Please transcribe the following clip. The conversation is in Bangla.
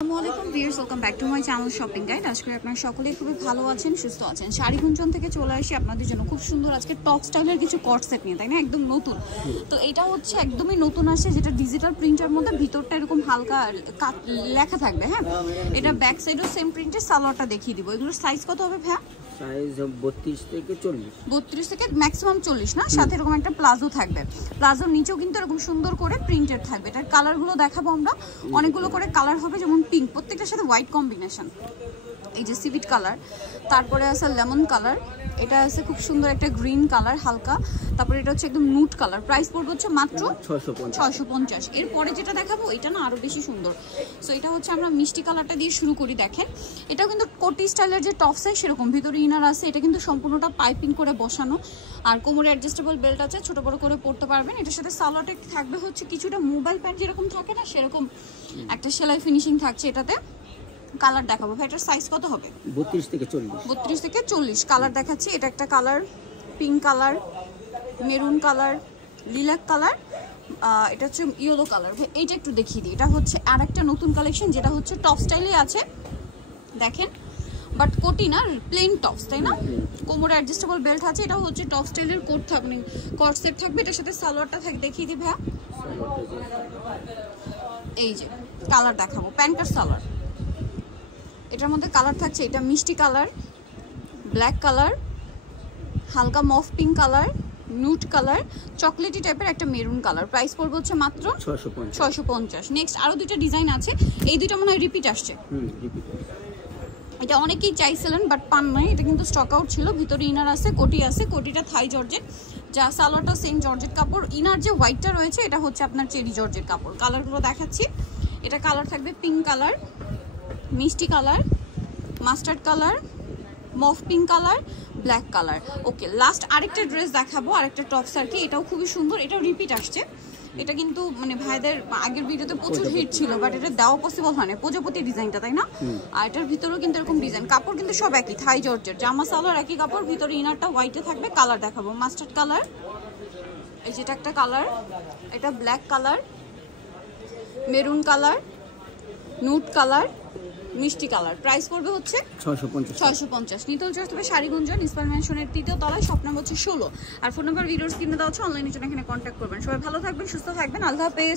আসসালামু viewers, welcome back to my channel shopping guide. আজকে আপনারা সকলেই খুবই ভালো আছেন, সুস্থ আছেন। শাড়ি গুঞ্জন থেকে চলে আসি আপনাদের জন্য খুব সুন্দর আজকে টপ স্টাইলের কিছু কট সেট নিয়ে, তাই না? একদম নতুন। তো এটা হচ্ছে একদমই নতুন আসছে, যেটা ডিজিটাল প্রিন্টের মধ্যে, ভিতরটা এরকম হালকা লেখা থাকবে। হ্যাঁ, এটা ব্যাক সাইডও সেম প্রিন্টের। সালোয়ারটা দেখিয়ে দিব। এগুলোর সাইজ কত হবে ভাইয়া? সাইজ 32 থেকে 40। 32 থেকে ম্যাক্সিমাম 40 না? সাথে এরকম একটা প্লাজো থাকবে। প্লাজোর নিচেও কিন্তু এরকম সুন্দর করে প্রিন্টেড থাকবে। এটার কালারগুলো দেখাবো আমরা, অনেকগুলো করে কালার হবে, যেমন পিঙ্ক, প্রত্যেকটার সাথে হোয়াইট কম্বিনেশন। এই যে সিভিট কালার, তারপরে আছে লেমন কালার, এটা আছে খুব সুন্দর একটা গ্রিন কালার হালকা, তারপরে এটা হচ্ছে একদম নুট কালার। প্রাইস পড়বে হচ্ছে মাত্র 650। এরপরে যেটা দেখাবো এটা না আরো বেশি সুন্দর। সো এটা হচ্ছে আমরা মিষ্টি কালারটা দিয়ে শুরু করি। দেখেন, এটাও কিন্তু কোটি স্টাইলের যে টপ সাইজ সেরকম, ভিতরে ইনার আছে। এটা কিন্তু সম্পূর্ণটা পাইপিং করে বসানো, আর কোমরে অ্যাডজাস্টেবল বেল্ট আছে, ছোট বড় করে পরতে পারবেন। এটার সাথে সালোয়ারটা থাকবে হচ্ছে কিছুটা মোবাইল প্যান্ট যেরকম থাকে না, সেরকম একটা সেলাই ফিনিশিং থাকছে এটাতে। কালার দেখাবো ভাই, এটার সাইজ কত হবে? 32 থেকে 40। 32 থেকে 40 কালার দেখাচ্ছি। এটা একটা colour, pink colour, maroon colour, lilac colour, এটা হচ্ছে ইয়েলো কালার। ভাই এইটা একটু দেখিয়ে দিই। এটা হচ্ছে আর একটা নতুন কালেকশন, যেটা হচ্ছে টপ স্টাইলে আছে। দেখেন, বাট কোটি না, প্লেন টপস, তাই না? কোমরে অ্যাডজাস্টেবল বেল্ট আছে। এটা হচ্ছে টপ স্টাইলের কোট থাকবে, কট সেট থাকবে। এটার সাথে সালোয়ারটা থাকে, দেখিয়ে দিই ভাইয়া। এই যে কালার দেখাবো, প্যান্টার সালোয়ার। এটার মধ্যে কালার থাকছে, এটা মিষ্টি কালার, ব্ল্যাক কালার, হালকা mauve pink colour, nude colour, চকলেটি টাইপের একটা মেরুন কালার। প্রাইস পড়বে হচ্ছে মাত্র 650। নেক্সট আরো দুইটা ডিজাইন আছে, এই দুইটা মনে হয় রিপিট আসছে। এটা অনেকেই চাইছিলেন বাট পান নাই, এটা কিন্তু স্টক আউট ছিল। ভিতরে ইনার আছে, কোটি আছে। কোটিটা থাই জর্জেট, যা সালোয়ারটা সেম জর্জেট কাপড়। ইনার যে হোয়াইটটা রয়েছে এটা হচ্ছে আপনার চেরি জর্জেট কাপড়। কালারগুলো দেখাচ্ছি। এটা কালার থাকবে পিঙ্ক কালার, মিষ্টি colour, mustard colour, mauve pink colour, black colour. Okay, last আরেকটা ড্রেস দেখাবো, আরেকটা টপস আর কি। এটাও খুবই সুন্দর, এটাও রিপিট আসছে। এটা কিন্তু মানে ভাইদের আগের ভিডিওতে প্রচুর হিট ছিল, বাট এটা দেওয়া পসিবল হয় না, প্রজাপতি ডিজাইনটা, তাই না? আর এটার ভিতরেও কিন্তু এরকম ডিজাইন। কাপড় কিন্তু সব একই, থাই জর্জের, জামা সালোয়ার একই কাপড়, ভিতরে ইনারটা হোয়াইটে থাকবে। কালার দেখাবো, মাস্টার্ড কালার, এই যেটা একটা কালার, এটা black colour, maroon colour, nude colour, মিষ্টি কালার। প্রাইস পড়বে হচ্ছে 650। নিতল চর্চ হবে শাড়ি গুঞ্জন, ইসমাইল ম্যানশনের 3য় তলায়, শপ নাম্বার হচ্ছে 16। আর ফোন নাম্বার ভিডিওর স্ক্রিনে দেওয়া আছে, অনলাইনের জন্য এখানে কন্ট্যাক্ট করবেন। সবাই ভালো থাকবেন, সুস্থ থাকবেন, আল্লাহ হাফেজ।